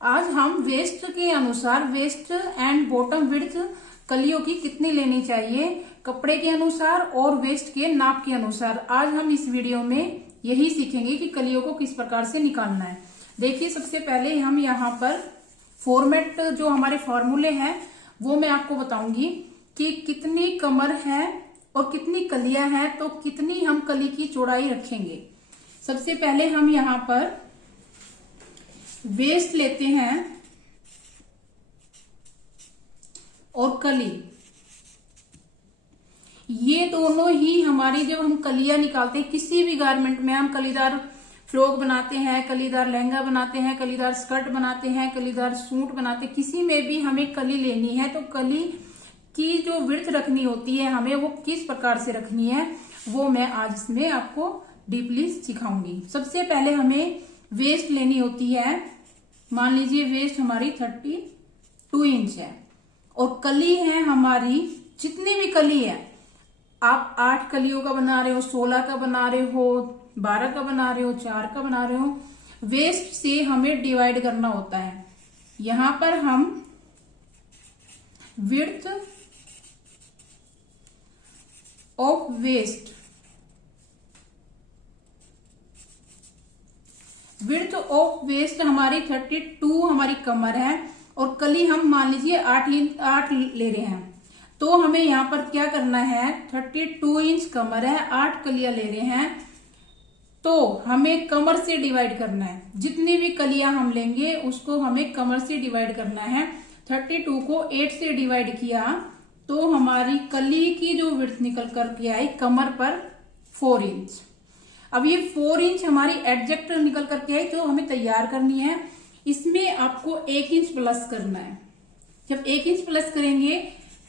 आज हम वेस्ट के अनुसार वेस्ट एंड बॉटम विड्थ कलियों की कितनी लेनी चाहिए कपड़े के अनुसार और वेस्ट के नाप के अनुसार। आज हम इस वीडियो में यही सीखेंगे कि कलियों को किस प्रकार से निकालना है। देखिए, सबसे पहले हम यहाँ पर फॉर्मेट जो हमारे फॉर्मूले हैं वो मैं आपको बताऊंगी कि कितनी कमर है और कितनी कलियां हैं, तो कितनी हम कली की चौड़ाई रखेंगे। सबसे पहले हम यहाँ पर वेस्ट लेते हैं और कली, ये दोनों ही हमारी जब हम कलियां निकालते हैं किसी भी गारमेंट में, हम कलीदार फ्रॉक बनाते हैं, कलीदार लहंगा बनाते हैं, कलीदार स्कर्ट बनाते हैं, कलीदार सूट बनाते हैं, किसी में भी हमें कली लेनी है तो कली की जो विड्थ रखनी होती है हमें वो किस प्रकार से रखनी है वो मैं आज इसमें आपको डीपली सिखाऊंगी। सबसे पहले हमें वेस्ट लेनी होती है। मान लीजिए वेस्ट हमारी 32 इंच है और कली है हमारी, जितनी भी कली है, आप 8 कलियों का बना रहे हो, 16 का बना रहे हो, 12 का बना रहे हो, 4 का बना रहे हो, वेस्ट से हमें डिवाइड करना होता है। यहां पर हम width of waist, width of waist हमारी 32 हमारी कमर है और कली हम मान लीजिए 8 ले रहे हैं, तो हमें यहां पर क्या करना है, 32 इंच कमर है, 8 कलियां ले रहे हैं, तो हमें कमर से डिवाइड करना है। जितनी भी कलियां हम लेंगे उसको हमें कमर से डिवाइड करना है। 32 को 8 से डिवाइड किया तो हमारी कली की जो विड्थ निकल करके आई कमर पर 4 इंच। अब ये 4 इंच हमारी एडजेक्ट निकल करके आई जो हमें तैयार करनी है। इसमें आपको 1 इंच प्लस करना है। जब 1 इंच प्लस करेंगे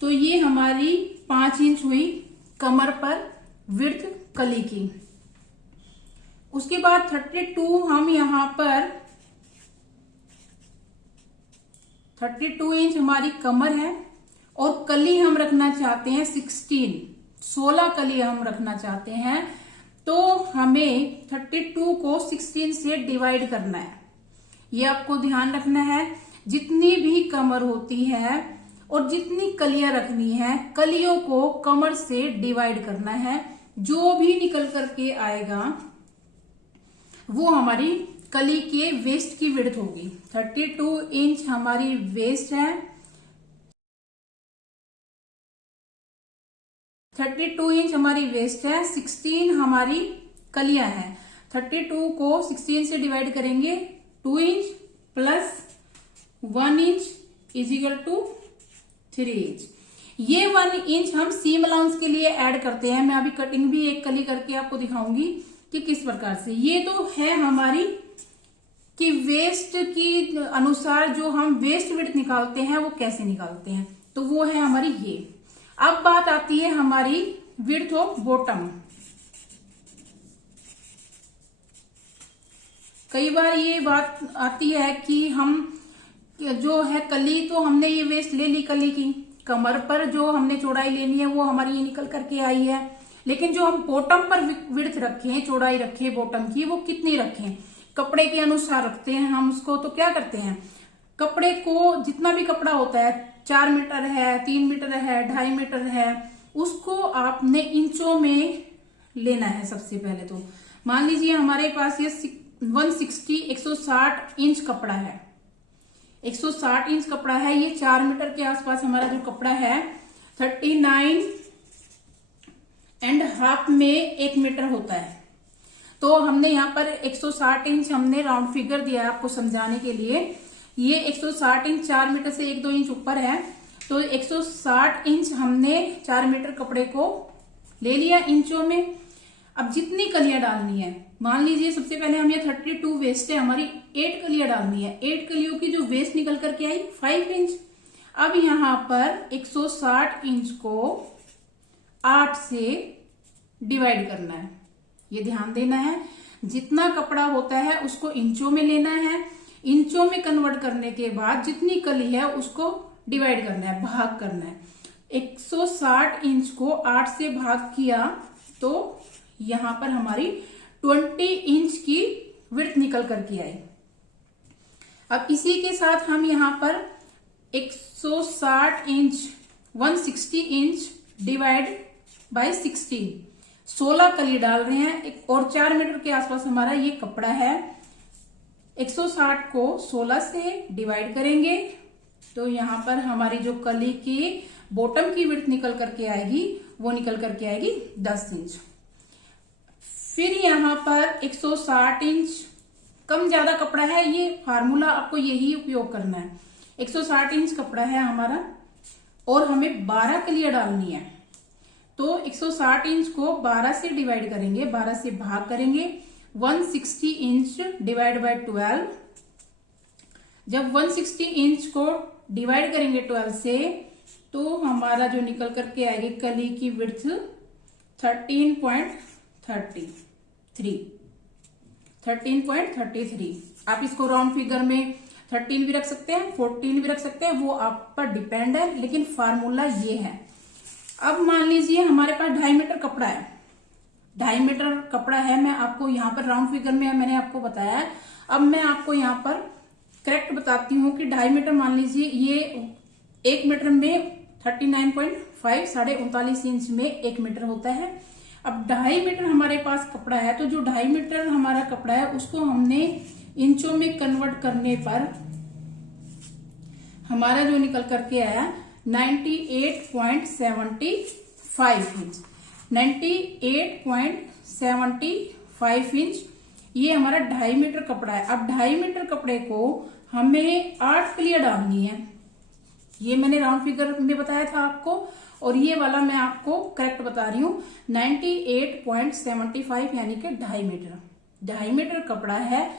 तो ये हमारी 5 इंच हुई कमर पर विड्थ कली की। उसके बाद 32 हम यहां पर 32 इंच हमारी कमर है और कली हम रखना चाहते हैं 16 कली हम रखना चाहते हैं, तो हमें 32 को 16 से डिवाइड करना है। ये आपको ध्यान रखना है। जितनी भी कमर होती है और जितनी कलियां रखनी है, कलियों को कमर से डिवाइड करना है। जो भी निकल करके आएगा वो हमारी कली के वेस्ट की विड्थ होगी। 32 इंच हमारी वेस्ट है, 32 इंच हमारी वेस्ट है, 16 हमारी कलियां हैं। 32 को 16 से डिवाइड करेंगे, 2 inch plus 1 inch is equal to 3 inch. ये 1 इंच हम सीम अलाउंस के लिए ऐड करते हैं। मैं अभी कटिंग भी एक कली करके आपको दिखाऊंगी कि किस प्रकार से। ये तो है हमारी कि वेस्ट की अनुसार जो हम वेस्ट विड्थ निकालते हैं वो कैसे निकालते हैं, तो वो है हमारी ये। अब बात आती है हमारी विड्थ ऑफ बॉटम। कई बार ये बात आती है कि हम जो है कली, तो हमने ये वेस्ट ले ली कली की, कमर पर जो हमने चौड़ाई लेनी है वो हमारी ये निकल करके आई है, लेकिन जो हम बॉटम पर विड्थ रखें, चौड़ाई रखें बॉटम की, वो कितनी रखें, कपड़े के अनुसार रखते हैं हम उसको। तो क्या करते हैं, कपड़े को जितना भी कपड़ा होता है, 4 मीटर है, 3 मीटर है, 2.5 मीटर है, उसको आपने इंचों में लेना है। सबसे पहले तो मान लीजिए हमारे पास ये 160 इंच कपड़ा है, 160 इंच कपड़ा है, ये 4 मीटर के आसपास हमारा जो कपड़ा है, 39.5 में 1 मीटर होता है। तो हमने यहाँ पर 160 इंच हमने राउंड फिगर दिया है आपको समझाने के लिए। ये 160 इंच 4 मीटर से 1-2 इंच ऊपर है, तो 160 इंच हमने 4 मीटर कपड़े को ले लिया इंचों में। अब जितनी कलियां डालनी है, मान लीजिए सबसे पहले हम ये 32 वेस्ट है हमारी, 8 कलियां डालनी है। 8 कलियों की जो वेस्ट निकल करके आई 5 इंच। अब यहां पर 160 इंच को 8 से डिवाइड करना है, ये ध्यान देना है। जितना कपड़ा होता है उसको इंचों में लेना है, इंचों में कन्वर्ट करने के बाद जितनी कली है उसको डिवाइड करना है, भाग करना है। 160 इंच को 8 से भाग किया तो यहां पर हमारी 20 इंच की विड्थ निकल करके आई। अब इसी के साथ हम यहाँ पर 160 इंच 160 इंच डिवाइड बाय 16 कली डाल रहे हैं और 4 मीटर के आसपास हमारा ये कपड़ा है। 160 को 16 से डिवाइड करेंगे तो यहाँ पर हमारी जो कली की बॉटम की विड्थ निकल करके आएगी वो निकल करके आएगी 10 इंच। फिर यहाँ पर 160 इंच, कम ज्यादा कपड़ा है, ये फार्मूला आपको यही उपयोग करना है। 160 इंच कपड़ा है हमारा और हमें 12 कलियां डालनी है, तो 160 इंच को 12 से डिवाइड करेंगे, 12 से भाग करेंगे। 160 इंच डिवाइड बाय 12, जब 160 इंच को डिवाइड करेंगे 12 से तो हमारा जो निकल करके आएगी कली की विड्थ 13.33। आप इसको राउंड फिगर में 13 भी रख सकते हैं, 14 भी रख सकते हैं, वो आप पर डिपेंड है, लेकिन फार्मूला ये है। अब मान लीजिए हमारे पास 2.5 मीटर कपड़ा है, 2.5 मीटर कपड़ा है। मैं आपको यहाँ पर राउंड फिगर में मैंने आपको बताया है। अब मैं आपको यहाँ पर करेक्ट बताती हूँ कि 2.5 मीटर मान लीजिए, ये 1 मीटर में 39.5 39.5 इंच में 1 मीटर होता है। अब 2.5 मीटर हमारे पास कपड़ा है, तो जो 2.5 मीटर हमारा कपड़ा है उसको हमने इंचों में कन्वर्ट करने पर हमारा जो निकल करके आया 98.75 इंच। 98.75 इंच ये हमारा 2.5 मीटर कपड़ा है। अब 2.5 मीटर कपड़े को हमें 8 कलियां डालनी है, ये मैंने राउंड फिगर में बताया था आपको, और ये वाला मैं आपको करेक्ट बता रही हूँ 98.75 यानी कि 2.5 मीटर। 2.5 मीटर कपड़ा है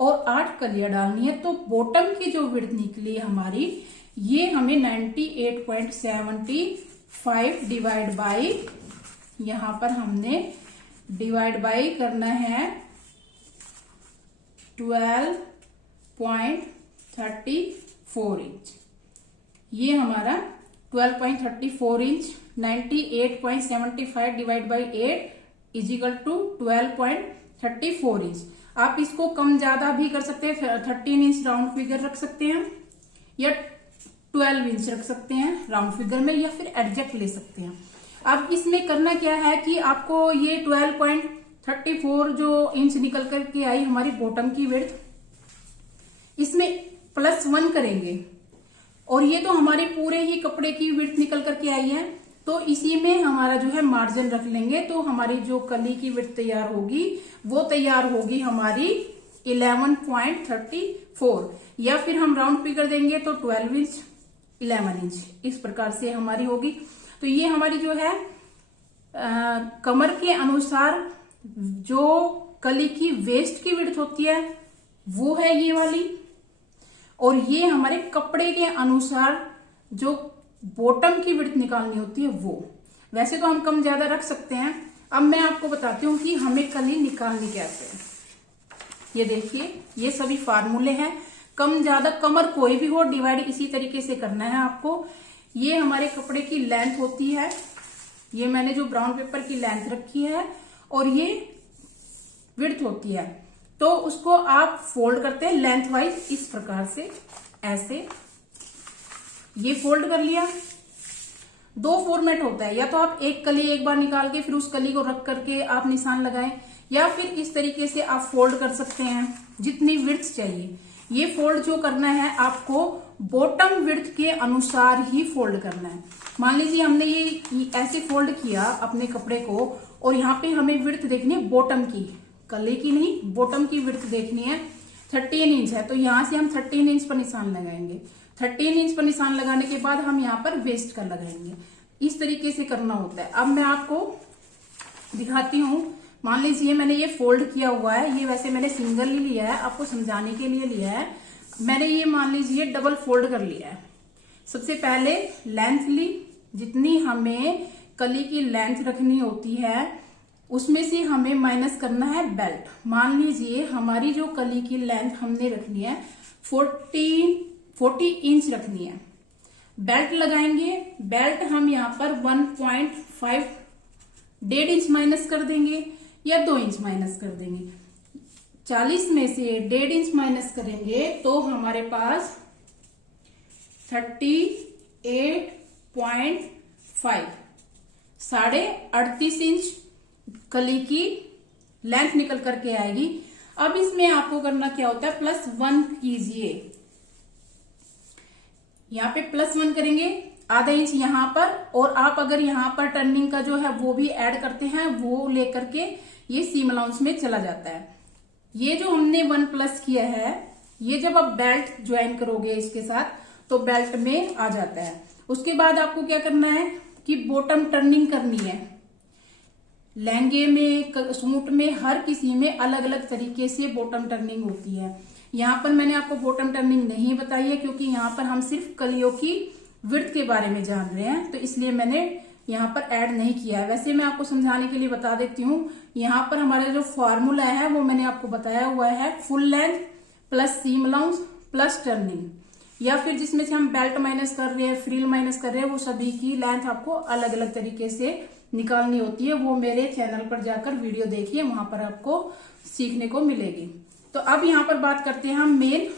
और 8 कलियां डालनी है, तो बॉटम की जो विड्थ निकली हमारी ये हमें 98.75 डिवाइड बाई, यहां पर हमने डिवाइड बाई करना है 12.34 इंच। ये हमारा 12.34 inch 98.75 divide by 8 is equal to 12.34 inch. आप इसको कम ज्यादा भी कर सकते हैं, 13 इंच राउंड फिगर रख सकते हैं या 12 इंच रख सकते हैं राउंड फिगर में, या फिर एडजस्ट ले सकते हैं। अब इसमें करना क्या है कि आपको ये 12.34 जो इंच निकल करके आई हमारी बॉटम की विड्थ, इसमें +1 करेंगे और ये तो हमारे पूरे ही कपड़े की विड्थ निकल करके आई है, तो इसी में हमारा जो है मार्जिन रख लेंगे, तो हमारी जो कली की विड्थ तैयार होगी वो तैयार होगी हमारी 11.34, या फिर हम राउंड फिगर देंगे तो 12 इंच 11 इंच, इस प्रकार से हमारी होगी। तो ये हमारी जो है कमर के अनुसार जो कली की वेस्ट की विड्थ होती है वो है ये वाली, और ये हमारे कपड़े के अनुसार जो बॉटम की विड्थ निकालनी होती है वो। वैसे तो हम कम ज्यादा रख सकते हैं। अब मैं आपको बताती हूँ कि हमें कली निकालनी कैसे है। ये देखिए, ये सभी फार्मूले हैं, कम ज्यादा कमर कोई भी हो डिवाइड इसी तरीके से करना है आपको। ये हमारे कपड़े की लेंथ होती है, ये मैंने जो ब्राउन पेपर की लेंथ रखी है, और ये विड्थ होती है, तो उसको आप फोल्ड करते हैं लेंथ वाइज इस प्रकार से, ऐसे ये फोल्ड कर लिया। 2 फॉर्मेट होता है, या तो आप एक कली एक बार निकाल के फिर उस कली को रख करके आप निशान लगाएं, या फिर इस तरीके से आप फोल्ड कर सकते हैं जितनी विड्थ चाहिए। ये फोल्ड जो करना है आपको बॉटम विड्थ के अनुसार ही फोल्ड करना है। मान लीजिए हमने ये ऐसे फोल्ड किया अपने कपड़े को, और यहाँ पे हमें विड्थ देखनी है बॉटम की, कली की नहीं, बॉटम की विड्थ देखनी है। 13 इंच है, तो यहां से हम 13 इंच पर निशान लगाएंगे। 13 इंच पर निशान लगाने के बाद हम यहाँ पर वेस्ट का लगाएंगे। इस तरीके से करना होता है। अब मैं आपको दिखाती हूँ। मान लीजिए मैंने ये फोल्ड किया हुआ है, ये वैसे मैंने सिंगल ही लिया है, आपको समझाने के लिए लिया है। मैंने ये मान लीजिए डबल फोल्ड कर लिया है। सबसे पहले लेंथ ली, जितनी हमें कली की लेंथ रखनी होती है उसमें से हमें माइनस करना है बेल्ट। मान लीजिए हमारी जो कली की लेंथ हमने रखनी है 40 इंच रखनी है, बेल्ट लगाएंगे। बेल्ट हम यहाँ पर 1.5 1.5 इंच माइनस कर देंगे या 2 इंच माइनस कर देंगे। 40 में से 1.5 इंच माइनस करेंगे तो हमारे पास 38.5 38.5 इंच कली की लेंथ निकल करके आएगी। अब इसमें आपको करना क्या होता है, +1 कीजिए। यहाँ पे +1 करेंगे, ½ इंच यहाँ पर, और आप अगर यहाँ पर टर्निंग का जो है वो भी ऐड करते हैं, वो लेकर के ये सीम अलाउंस में चला जाता है। ये जो हमने 1+ किया है, ये जब आप बेल्ट ज्वाइन करोगे इसके साथ तो बेल्ट में आ जाता है। उसके बाद आपको क्या करना है कि बॉटम टर्निंग करनी है। लहंगे में, सूट में, हर किसी में अलग अलग तरीके से बॉटम टर्निंग होती है। यहाँ पर मैंने आपको बॉटम टर्निंग नहीं बताई है क्योंकि यहाँ पर हम सिर्फ कलियों की विड्थ के बारे में जान रहे हैं, तो इसलिए मैंने यहाँ पर ऐड नहीं किया है। वैसे मैं आपको समझाने के लिए बता देती हूँ, यहाँ पर हमारा जो फॉर्मूला है वो मैंने आपको बताया हुआ है, full length plus seam allowance plus turning, या फिर जिसमें से हम बेल्ट माइनस कर रहे हैं, फ्रिल माइनस कर रहे हैं, वो सभी की लेंथ आपको अलग अलग तरीके से निकालनी होती है। वो मेरे चैनल पर जाकर वीडियो देखिए, वहां पर आपको सीखने को मिलेगी। तो अब यहाँ पर बात करते हैं हम मेन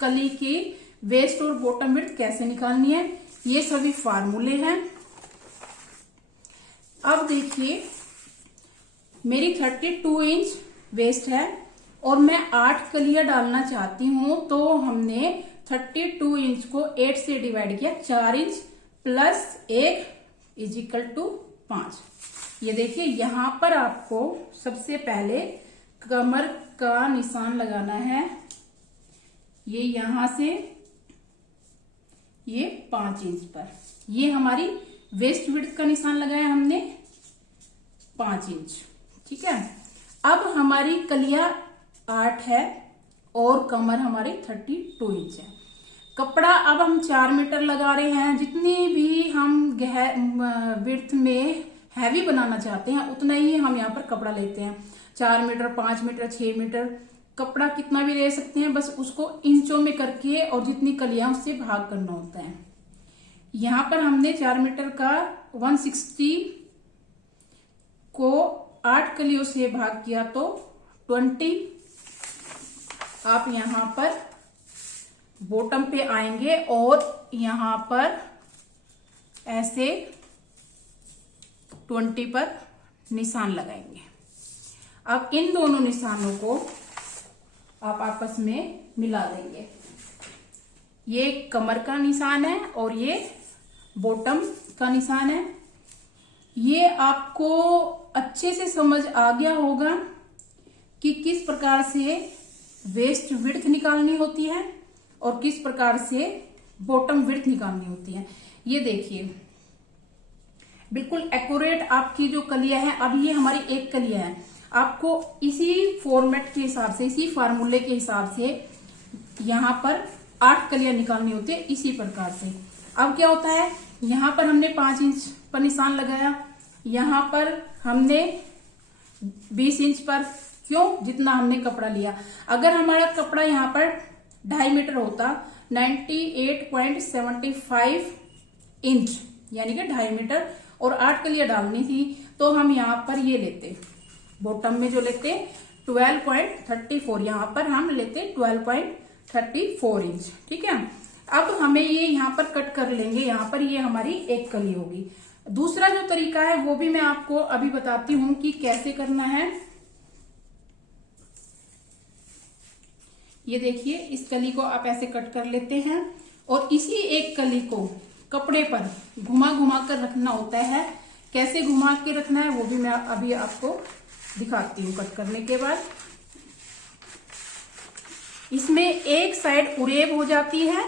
कली की वेस्ट और बॉटम विड्थ कैसे निकालनी है। ये सभी फार्मूले हैं। अब देखिए, मेरी 32 इंच वेस्ट है और मैं 8 कलियां डालना चाहती हूं, तो हमने 32 इंच को 8 से डिवाइड किया, 4 इंच प्लस 1 = 5। ये देखिए, यहां पर आपको सबसे पहले कमर का निशान लगाना है। ये यहां से ये 5 इंच पर, ये हमारी वेस्ट विड्थ का निशान लगाया हमने 5 इंच। ठीक है, अब हमारी कलिया 8 है और कमर हमारी 32 इंच है। कपड़ा अब हम 4 मीटर लगा रहे हैं। जितनी भी हम विड्थ में हैवी बनाना चाहते हैं उतना ही हम यहाँ पर कपड़ा लेते हैं। 4 मीटर, 5 मीटर, 6 मीटर, कपड़ा कितना भी ले सकते हैं, बस उसको इंचों में करके और जितनी कलियां उससे भाग करना होता है। यहाँ पर हमने 4 मीटर का 160 को 8 कलियों से भाग किया तो 20। आप यहाँ पर बॉटम पे आएंगे और यहाँ पर ऐसे 20 पर निशान लगाएंगे। अब इन दोनों निशानों को आप आपस में मिला देंगे। ये कमर का निशान है और ये बॉटम का निशान है। ये आपको अच्छे से समझ आ गया होगा कि किस प्रकार से वेस्ट विड्थ निकालनी होती है और किस प्रकार से बॉटम विड्थ निकालनी होती है। ये देखिए, बिल्कुल एक्यूरेट आपकी जो कलियां है, अब ये हमारी एक कलिया है, आपको इसी फॉर्मेट के हिसाब से, इसी फार्मूले के हिसाब से यहाँ पर 8 कलियां निकालनी होती है, इसी प्रकार से। अब क्या होता है, यहाँ पर हमने 5 इंच पर निशान लगाया, यहाँ पर हमने 20 इंच पर, क्यों, जितना हमने कपड़ा लिया। अगर हमारा कपड़ा यहाँ पर 2.5 मीटर होता, 98.75 इंच यानी कि 2.5 मीटर, और 8 कलियां डालनी थी, तो हम यहाँ पर ये लेते, बॉटम में जो लेते 12.34, यहाँ पर हम लेते 12.34 इंच। ठीक है, अब हमें ये यहाँ पर कट कर लेंगे। यहाँ पर ये हमारी एक कली होगी। दूसरा जो तरीका है वो भी मैं आपको अभी बताती हूं कि कैसे करना है। ये देखिए, इस कली को आप ऐसे कट कर लेते हैं और इसी एक कली को कपड़े पर घुमा घुमा कर रखना होता है। कैसे घुमा के रखना है वो भी मैं अभी आपको दिखाती हूँ। कट करने के बाद इसमें एक साइड उरेब हो जाती है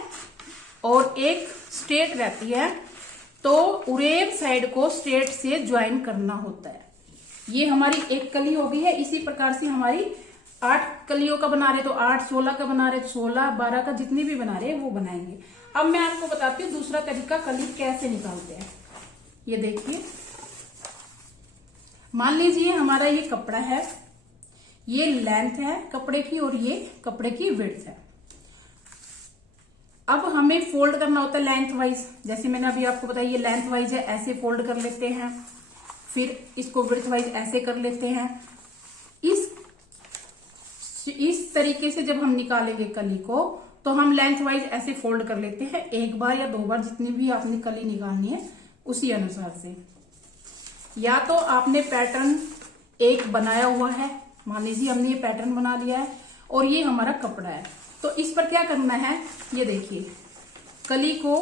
और एक स्ट्रेट रहती है, तो उरेब साइड को स्ट्रेट से ज्वाइन करना होता है। ये हमारी एक कली हो गई है। इसी प्रकार से हमारी 8 कलियों का बना रहे तो 8, 16 का बना रहे 16, 12 का, जितनी भी बना रहे वो बनाएंगे। अब मैं आपको बताती हूँ दूसरा तरीका कली कैसे निकालते हैं। ये देखिए, मान लीजिए हमारा ये कपड़ा है, ये लेंथ है कपड़े की और ये कपड़े की विड्थ है। अब हमें फोल्ड करना होता है लेंथ वाइज। जैसे मैंने अभी आपको बताया ये लेंथ वाइज है, ऐसे फोल्ड कर लेते हैं, फिर इसको विड्थ वाइज ऐसे कर लेते हैं। इस इस तरीके से जब हम निकालेंगे कली को तो हम लेंथ वाइज ऐसे फोल्ड कर लेते हैं, एक बार या 2 बार, जितनी भी आपने कली निकालनी है उसी अनुसार से। या तो आपने पैटर्न एक बनाया हुआ है, मान लीजिए हमने ये पैटर्न बना लिया है और ये हमारा कपड़ा है, तो इस पर क्या करना है, ये देखिए कली को,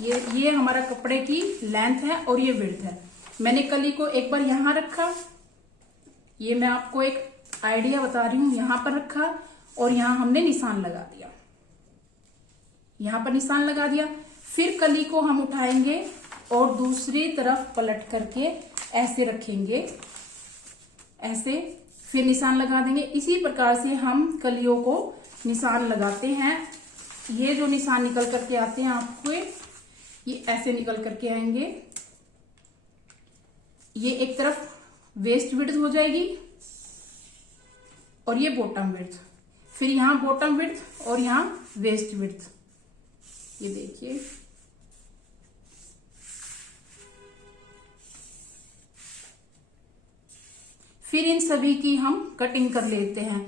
ये हमारा कपड़े की लेंथ है और ये विड्थ है। मैंने कली को एक बार यहां रखा, ये मैं आपको एक आइडिया बता रही हूं, यहां पर रखा और यहां हमने निशान लगा दिया, यहां पर निशान लगा दिया। फिर कली को हम उठाएंगे और दूसरी तरफ पलट करके ऐसे रखेंगे, ऐसे, फिर निशान लगा देंगे। इसी प्रकार से हम कलियों को निशान लगाते हैं। ये जो निशान निकल करके आते हैं आपको, ये ऐसे निकल करके आएंगे। ये एक तरफ वेस्ट विड्थ हो जाएगी और ये बॉटम विड्थ, फिर यहां बॉटम विड्थ और यहां वेस्ट विड्थ, ये देखिए। फिर इन सभी की हम कटिंग कर लेते हैं।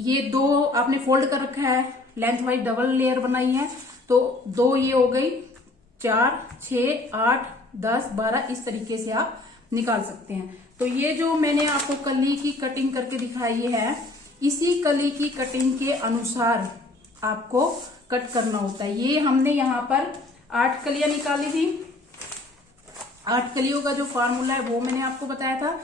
ये 2 आपने फोल्ड कर रखा है, लेंथ वाइज डबल लेयर बनाई है, तो 2 ये हो गई, 4, 6, 8, 10, 12, इस तरीके से आप निकाल सकते हैं। तो ये जो मैंने आपको कली की कटिंग करके दिखाई है, इसी कली की कटिंग के अनुसार आपको कट करना होता है। ये हमने यहाँ पर 8 कलियां निकाली थी। 8 कलियों का जो फार्मूला है वो मैंने आपको बताया था।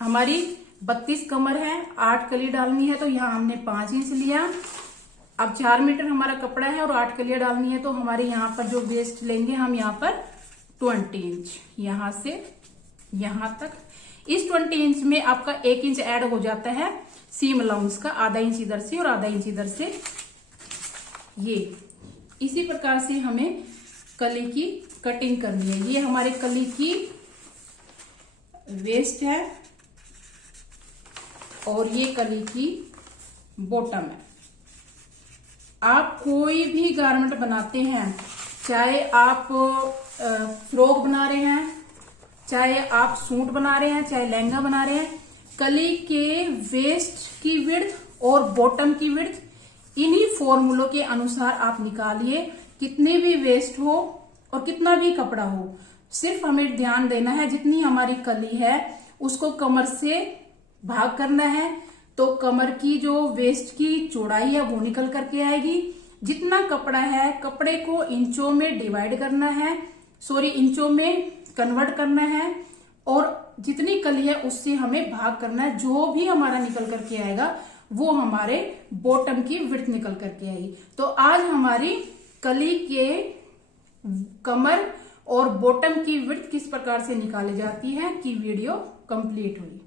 हमारी 32 कमर है, 8 कली डालनी है, तो यहाँ हमने 5 इंच लिया। अब 4 मीटर हमारा कपड़ा है और 8 कलियां डालनी है, तो हमारे यहाँ पर जो वेस्ट लेंगे हम यहाँ पर 20 इंच, यहां से यहां तक। इस 20 इंच में आपका 1 इंच ऐड हो जाता है सीम अलाउंस का, आधा इंच इधर से और आधा इंच इधर से। ये इसी प्रकार से हमें कली की कटिंग करनी है। ये हमारे कली की वेस्ट है और ये कली की बॉटम है। आप कोई भी गारमेंट बनाते हैं, चाहे आप फ्रॉक बना रहे हैं, चाहे आप सूट बना रहे हैं, चाहे लहंगा बना रहे हैं, कली के वेस्ट की विड्थ और बॉटम की विड्थ इन्हीं फॉर्मूलों के अनुसार आप निकालिए। कितने भी वेस्ट हो और कितना भी कपड़ा हो, सिर्फ हमें ध्यान देना है जितनी हमारी कली है उसको कमर से भाग करना है, तो कमर की जो वेस्ट की चौड़ाई है वो निकल करके आएगी। जितना कपड़ा है, कपड़े को इंचों में डिवाइड करना है, इंचों में कन्वर्ट करना है, और जितनी कली है उससे हमें भाग करना है। जो भी हमारा निकल करके आएगा वो हमारे बॉटम की विड्थ निकल करके आएगी। तो आज हमारी कली के कमर और बॉटम की विड्थ किस प्रकार से निकाली जाती है की वीडियो कंप्लीट हुई।